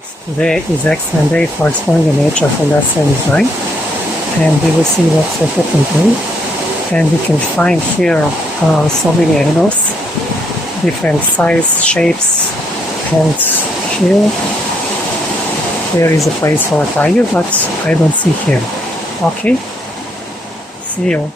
Today is excellent day for exploring the nature of industrial design, and we will see what we can do. And we can find here so many animals, different size, shapes, and here there is a place for a tiger, but I don't see him. Okay, see you.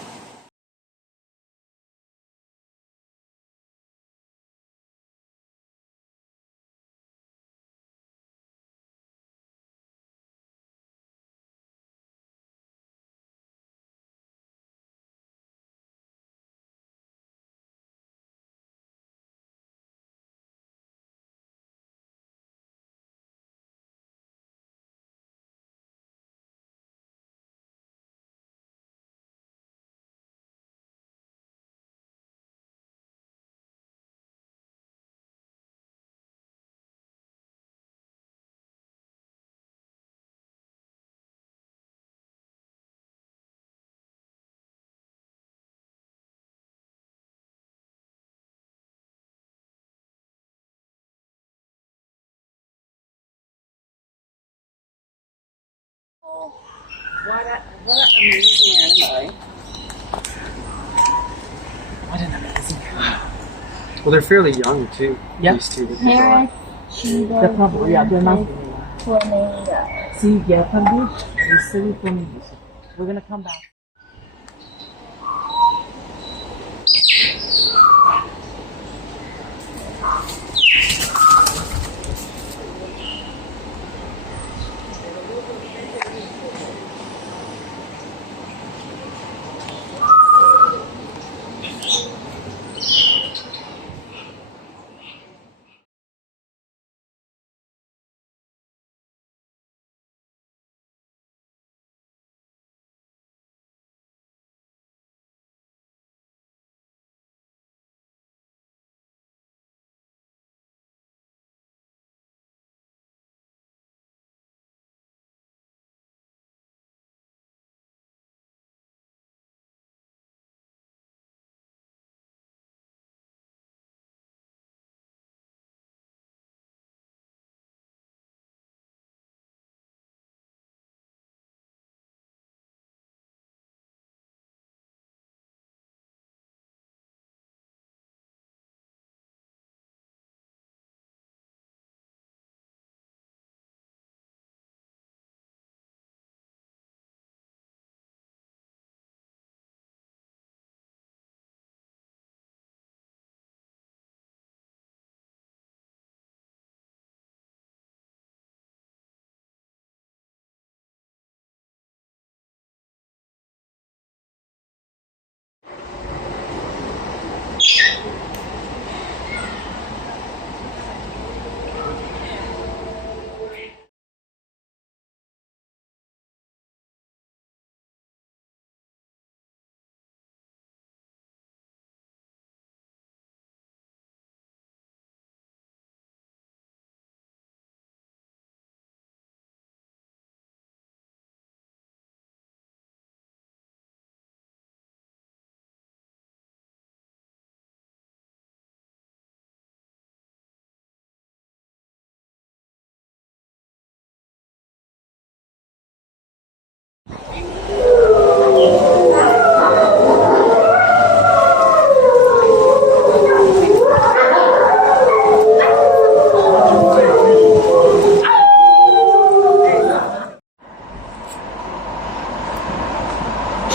What an amazing animal. What an amazing animal. Well, they're fairly young too. Yep. These two that you brought. They're probably, yeah, they're not. See, yeah, Pandu, they silly for me. We're gonna come back.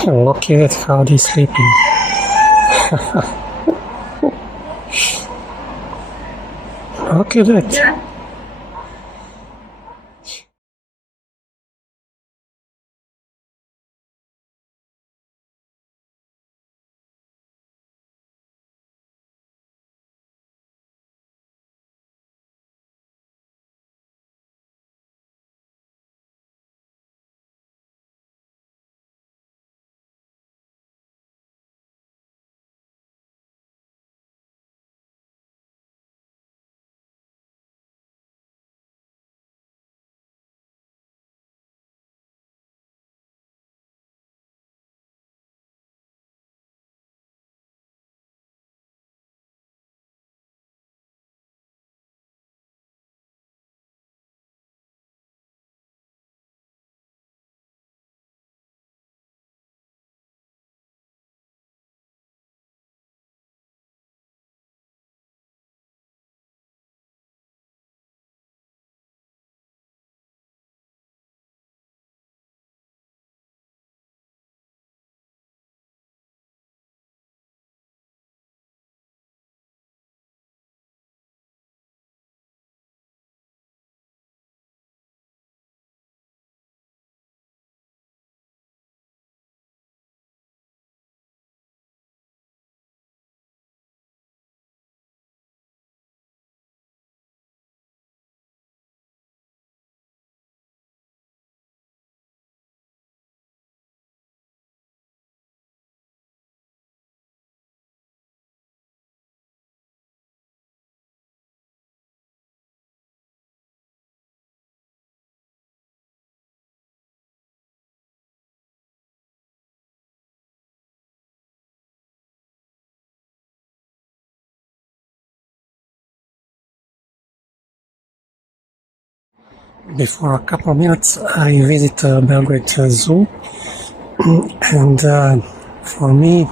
Look at how they're sleeping. Look at it. before a couple of minutes, I visit Belgrade Zoo, and for me,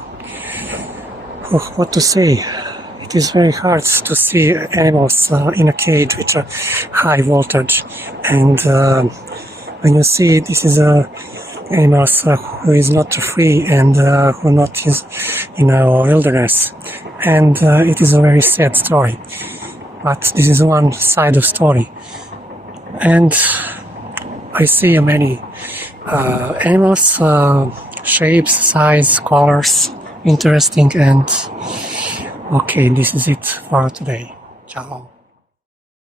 what to say? It is very hard to see animals in a cage with a high voltage, and when you see this is animals who is not free and who not is in a wilderness, and it is a very sad story. But this is one side of story, and I see many animals, shapes, size, colors, interesting, and okay, this is it for today. Ciao.